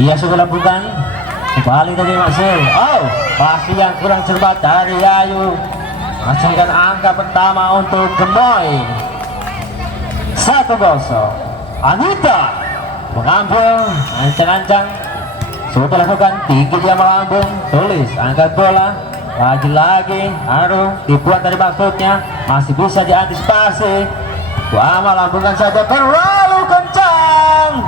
Iya sudah lakukan kembali tadi Masul. Oh, pasti yang kurang cermat dari Yayu. Menghasilkan angka pertama untuk Gemoy. 1-0. Anita mengambil ancang-ancang. Sudah lakukan tinggi dia melambung. Tulis angkat bola. Lagi-lagi Aru dibuat dari maksudnya. Masih bisa diantisipasi. Wah, melambungkan saja terlalu kencang.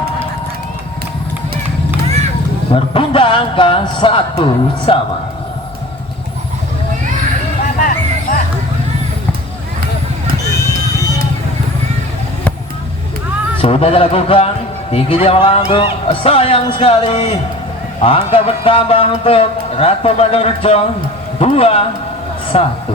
Berpindah angka 1-1. Sudah dilakukan tinggi dia melambung. Sayang sekali angka bertambah untuk Ratu Bandorejo 2-1.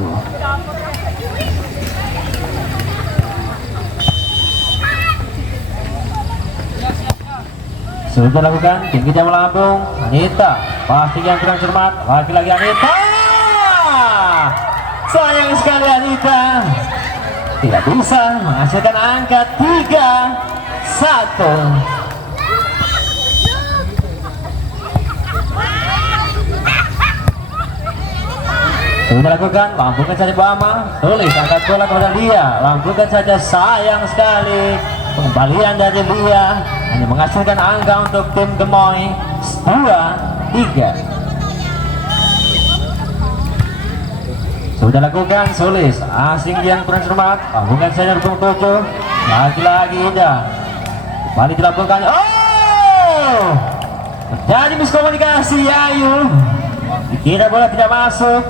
Sudah lakukan tinggi dia melambung. Anita pasti yang kurang cermat. Lagi-lagi Anita. Sayang sekali Anita tidak bisa menghasilkan angka 3-1. Sudah lakukan, lambungkan saja Bama. Tulis angkat bola kepada dia. Lambungkan saja, sayang sekali pengembalian dari dia hanya menghasilkan angka untuk tim Gemoy 2-3. Sudah lakukan, Sulis asing yang kurang cermat. Lambungkan saja dukung 7. Lagi-lagi Indah kembali dilakukan. Oh, terjadi miskomunikasi Yayu. Dikira bola tidak masuk.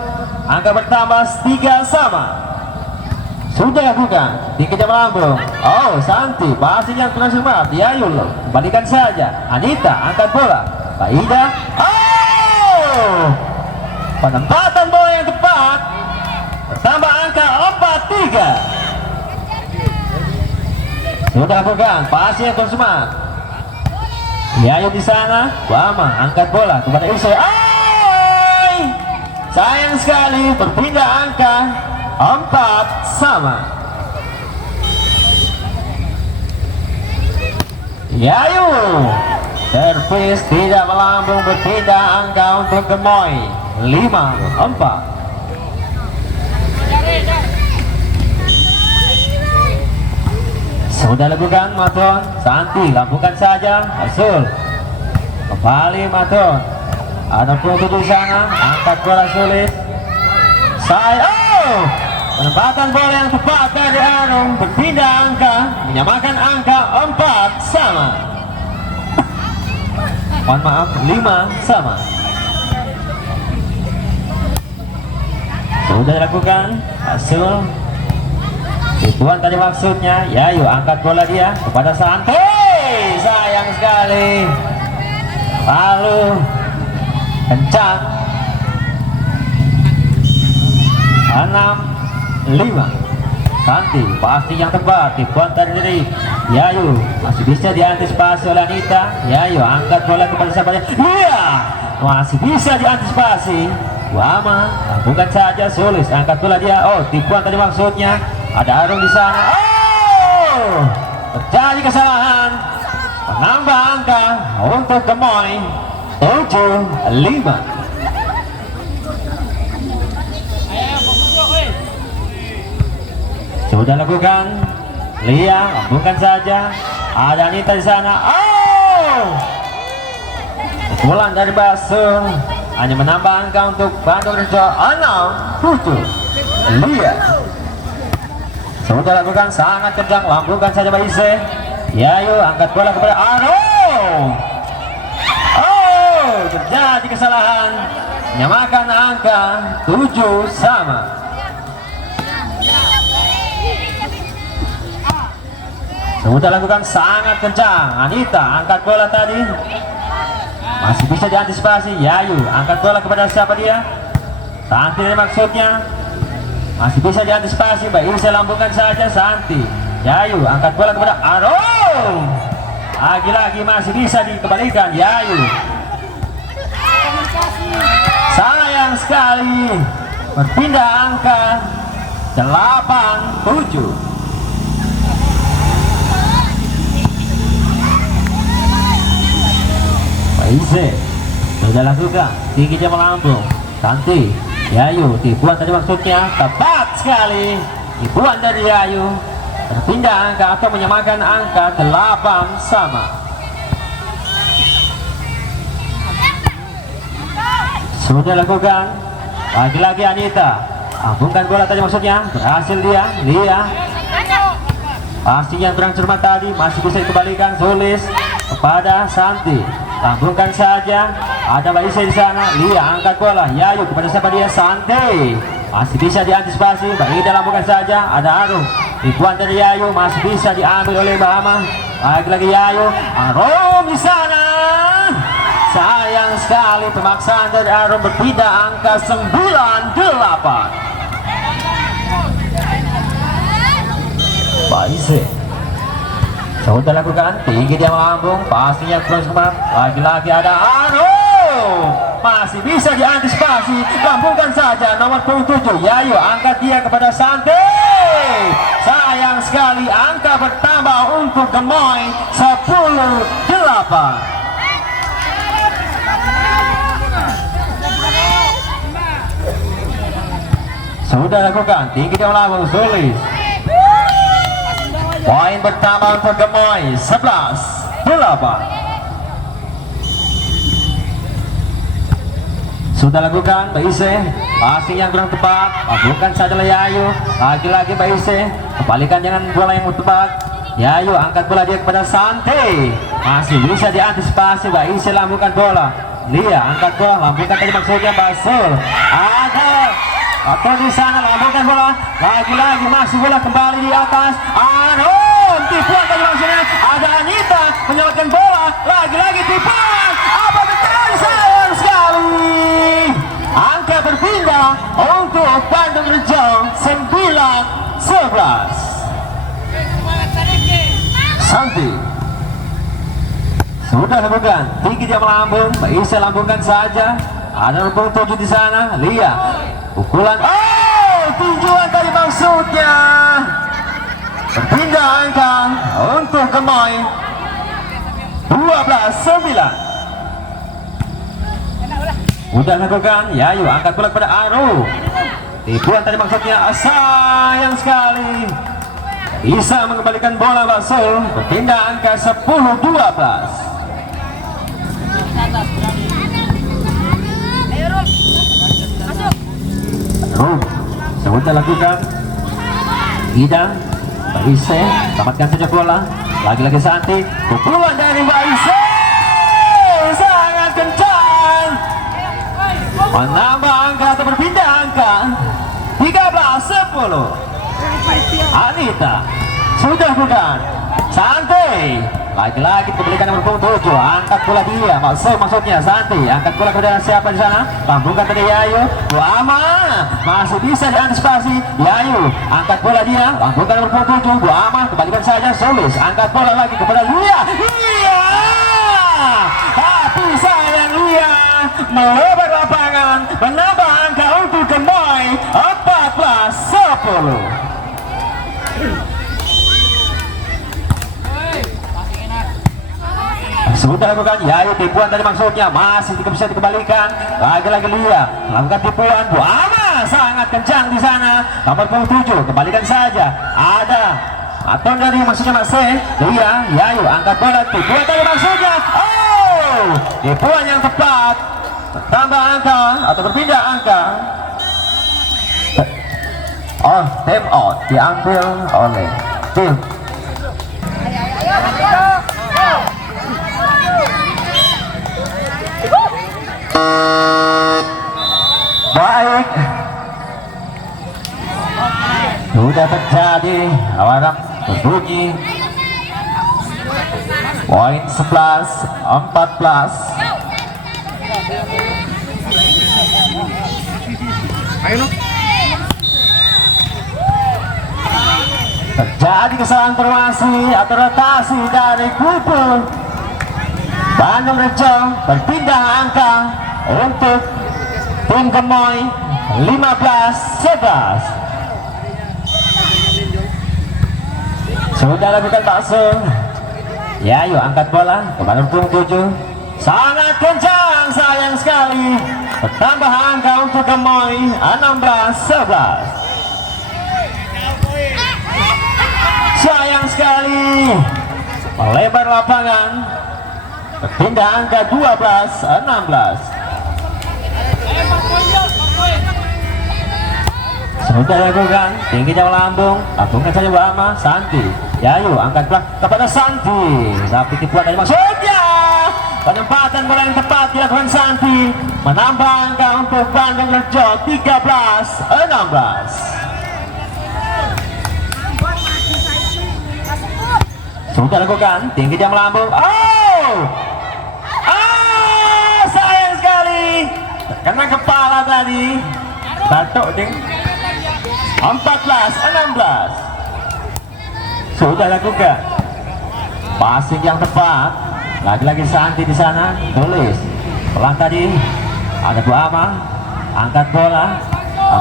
Angka bertambah 3-3. Sudah lakukan tinggi dia melambung. Oh, Santi pasti yang kurang cermat. Yayu loh, kembalikan saja. Anita angkat bola. Pak Ida. Oh, penempatan bola yang tepat. Tambah angka 4-3. Sudah lakukan pasti yang kurang cermat. Yayu di sana. Bama angkat bola kepada Isai. Sayang sekali berpindah angka 4-4. Yayu servis tidak melambung, berpindah angka untuk Gemoy 5-4. Sudah lakukan Maton. Santi lambungkan saja. Hasil kembali Maton. Ada foto di sana, angkat bola Sulis. Penempatan bola yang tepat dari Arum, berpindah angka, menyamakan angka 4-4. Mohon maaf, 5-5. Sudah dilakukan, hasil dibuat tadi maksudnya. Yayu angkat bola dia kepada Santi. Sayang sekali. Lalu kencang 6-5. Santi pasti yang tepat dibuat dari Yayu, masih bisa diantisipasi oleh Anita. Yayu angkat bola kepada siapa dia? Iya, masih bisa diantisipasi. Wama bukan saja. Sulis angkat bola dia. Oh, tipuan tadi maksudnya. Ada Arum di sana. Oh, terjadi kesalahan. Menambah angka untuk Gemoy 7-5. Sudah lakukan. Lia lambungkan saja. Ada Anita di sana. Oh, pukulan dari Basul hanya menambah angka untuk Bandorejo 6-7. Lia sudah lakukan sangat kencang. Lambungkan saja Baise. Yayu angkat bola kepada Arum. Terjadi kesalahan, menyamakan angka 7-7. Sudah lakukan sangat kencang. Anita angkat bola tadi, masih bisa diantisipasi. Yayu angkat bola kepada siapa dia? Santi maksudnya, masih bisa diantisipasi. Baik, saya lambungkan saja Santi. Yayu angkat bola kepada Arum. Lagi-lagi masih bisa dikembalikan Yayu. Sayang sekali berpindah angka 8-7. Baise sudah lakukan, tinggi dia melambung. Santi, Yayu, tipuan tadi maksudnya tepat sekali. Tipuan dari Yayu berpindah angka atau menyamakan angka 8 sama. Sudah lakukan, lagi-lagi Anita, ambungkan bola tadi maksudnya, berhasil dia, Lia. Pastinya kurang cermat tadi, masih bisa dikembalikan Sulis kepada Santi. Lambungkan saja, ada Baise di sana, Lia angkat bola, Yayu kepada siapa dia, Santi. Masih bisa diantisipasi, Baida lambungkan saja, ada Arum. Tipuan dari Yayu masih bisa diambil oleh Mbak Ama. Lagi-lagi Yayu, Arum di sana. Sayang sekali pemaksaan dari Arum berpindah angka 98. Baise sudah lakukan, tinggi dia melambung, pastinya kurang semangat. Lagi-lagi ada Arum, masih bisa diantisipasi, lambungkan saja nomor 27 Yayu, angkat dia kepada Santi. Sayang sekali angka bertambah untuk Gemoy 10-8. Sudah lakukan, tinggi dia melambung, Sulis. Poin pertama untuk Gemoy 11-8. Sudah lakukan Baise, passing yang kurang tepat, bukan saja Yayu. Lagi-lagi Baise, kembalikan dengan bola yang tepat. Yayu angkat bola dia kepada Santi, masih bisa diantisipasi. Baise lambungkan bola, Lia angkat bola, lambungkan tadi maksudnya Basul. Ada atau di sana lambungkan bola, lagi-lagi masih bola kembali di atas. Arum, tipuan tadi maksudnya, ada Anita menyelamatkan bola, lagi-lagi tipuan. Apa betul, sayang sekali. Angka berpindah untuk Bandung Rejo 9-11. Santi sudah lakukan, tinggi dia melambung, bisa lambungkan saja. Ada nomor 7 di sana, Lia. Pukulan, tinjuan tadi maksudnya. Berpindah angka untuk Gemoy 12-9. Udah lakukan, Yayu angkat bola kepada Aru. Tipuan tadi maksudnya, sayang sekali. Bisa mengembalikan bola Basul. Berpindah angka 10-12. Sudah lakukan, Ida, Baise, dapatkan saja bola. Lagi-lagi Santi, pukulan dari Baise sangat kencang, menambah angka atau berpindah angka 13-10. Anita sudah bukan, Santi lagi-lagi kembalikan nomor 7, angkat bola dia, maksudnya Santi angkat bola kepada siapa di sana, lambungkan tadi Yayu. Buama masih bisa diantisipasi, Yayu angkat bola dia, lambungkan nomor 7 Buama, kembalikan saja Sulis, angkat bola lagi kepada Lia. Tapi sayang Lia melebar lapangan, menambah angka untuk Gemoy 14-10. Sudah lakukan, Yayu tipuan tadi maksudnya, masih bisa dikembalikan. Lagi-lagi Lia melakukan tipuan, Buama sangat kencang di sana. Nomor 7 kembalikan saja, ada atau dari maksudnya masih Lia. Yayu angkat bola, tipuan tadi maksudnya, tipuan yang tepat, tambah angka atau berpindah angka. Time out diambil oleh tim. Baik, sudah terjadi alarm berbunyi. Poin 11-14. Terjadi kesalahan formasi atau rotasi dari kubu Bandung Rejo, berpindah angka untuk tim Gemoy 15-11. Sudah lakukan bakso. Yayu angkat bola ke Bandung 7 sangat kencang, sayang sekali. Bertambah angka untuk Gemoy 16-11. Sayang sekali, melebar lapangan, berpindah angka 12-16. Sudah lakukan, tinggi jauh lambung, lambungkan saja Bama, Santi. Yayu angkat belak kepada Santi, tapi tipuan dari maksudnya. Penempatan bola yang tepat dilakukan Santi, menambah angka untuk Bandung Rejo 13-16. Sudah lakukan, tinggi jam lambung. Sayang sekali, terkena kepala tadi. Batuk ding. 14-16. Sudah lakukan, passing yang tepat. Lagi-lagi Santi di sana, tulis pelan tadi. Ada Buama, angkat bola,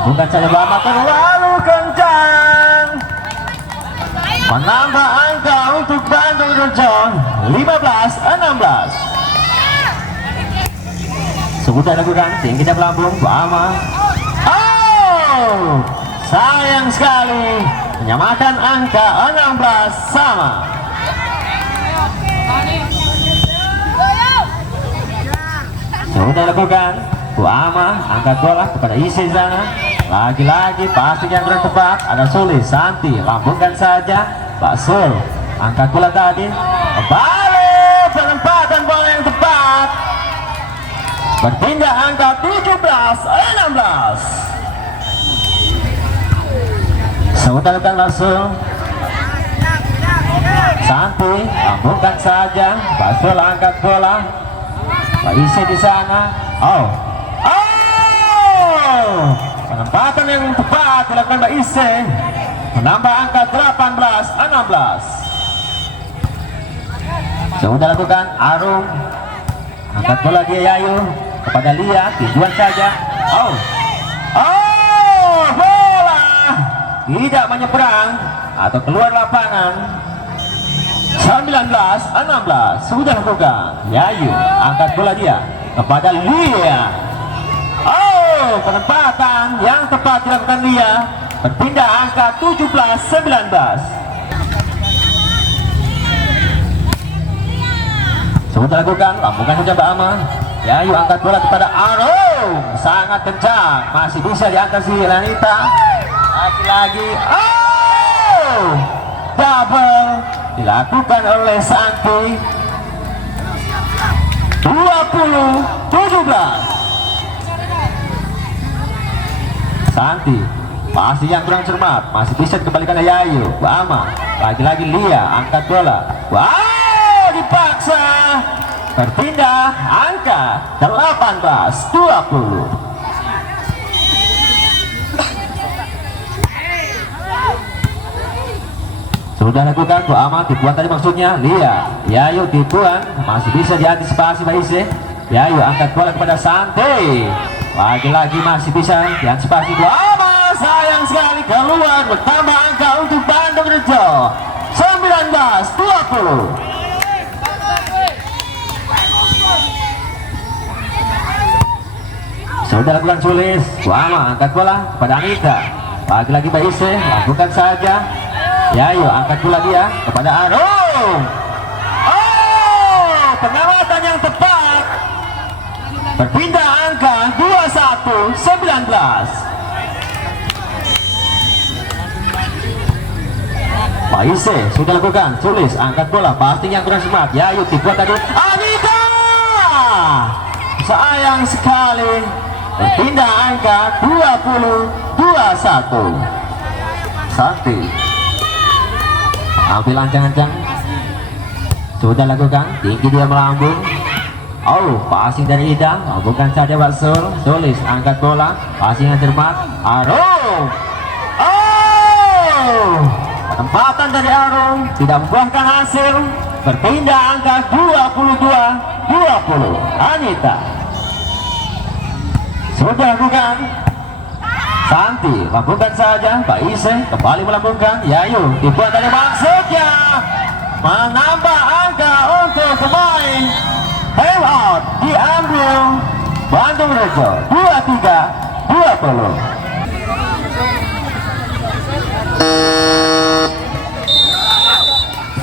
bukan saja Buama terlalu kencang, menambah angka untuk Bandung Rejo 15-16. Sudah lakukan, tinggi jam lambung Buama. Sayang sekali, menyamakan angka 16 sama. Sudah lakukan, Buama angkat bola kepada isi sana. Lagi-lagi passing yang kurang tepat. Ada Sulis, Santi, lambungkan saja. Pak Sul angkat bola tadi, balik penempatan bola yang tepat. Berpindah angka 17-16. Sudah lakukan langsung, Santi lambungkan saja. Pak Sul angkat bola, Pak Isi di sana. Penempatan yang tepat dilakukan Pak Isi, menambah angka 18-16. Sudah lakukan Arum, angkat bola dia Yayu kepada Lia, tujuan saja. Bola tidak menyeberang atau keluar lapangan. 19-16. Sudah lakukan, Yayu angkat bola dia kepada Lia. Penempatan yang tepat dilakukan Lia, berpindah angka 17-19. Sudah lakukan, lambungkan saja Mbak Ama. Yayu angkat bola kepada Arum, sangat kencang, masih bisa diangkat si Lanita. Lagi-lagi double dilakukan oleh Santi. 20-17. Santi masih yang kurang cermat, masih bisa dikembalikan oleh Yayu. Bama, lagi-lagi Lia angkat bola. Dipaksa, berpindah angka 18-20. Sudah lakukan Bu Ama, dibuat tadi maksudnya Lia. Yayu dibuang, masih bisa diantisipasi Pak Ise. Yayu angkat bola kepada Santi. Lagi-lagi masih bisa diantisipasi Bu Ama. Sayang sekali keluar, bertambah angka untuk Bandung Rejo 19-20. Sudah lakukan Sulis. Bu Ama angkat bola kepada Anita. Lagi-lagi Pak Ise, lakukan saja. Yayu angkat bola dia kepada Arum. Pengamatan yang tepat, berpindah angka 21-19. Pak Ise sudah lakukan, Sulis angkat bola, pasti yang kurang semangat. Yayu dibuat tadi Anita. Sayang sekali, berpindah angka 20-21. Santi ambil ancang-ancang, sudah lakukan, tinggi dia melambung. Passing dari Ida, bukan saja Pak Sul. Sulis angkat bola, passing yang cermat. Arum. Penempatan dari Arum tidak membuahkan hasil, berpindah angka 22-20. Anita sudah lakukan, Santi lakukan saja. Pak Ise kembali melambungkan. Yayu dibuat dari maksudnya, menambah angka untuk pemain time out diambil Bandung Rejo 23-20.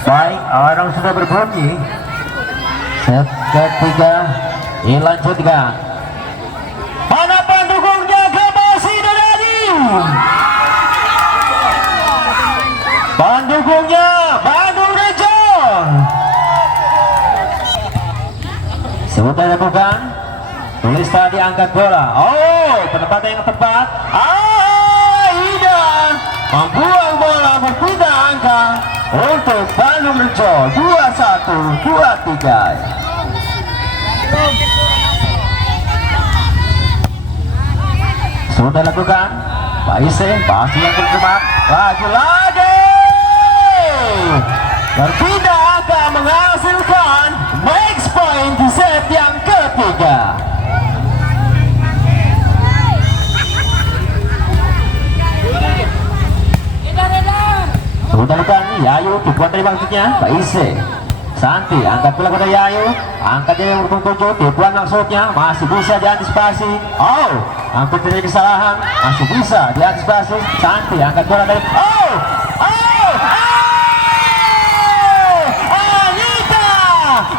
Baik, orang sudah berbunyi. Set ketiga dilanjutkan. Mana pendukungnya Gemasi Donadi? Pendukungnya Bandung Rejo. Sudah dilakukan. Tulis tadi angkat bola. Oh, penempatan yang tepat. Ida membuang bola berpindah angka untuk Bandung Rejo 21-23. Sudah lakukan. Baise pasti yang tercepat. Lagi-lagi berpindah angka menghasilkan max point di set yang ketiga. Sudah lakukan. Yayu dibuat dari maksudnya Baise. Santi angkat bola pada Yayu, angkat dia yang bertujuh, tipuan maksudnya masih bisa diantisipasi. Oh, hampir terjadi kesalahan, masih bisa diantisipasi. Santi angkat bola dari Anita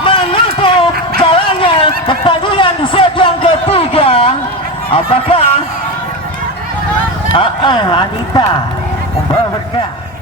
menutup jalannya pertandingan di set yang ketiga. Apakah Anita membawa berkah?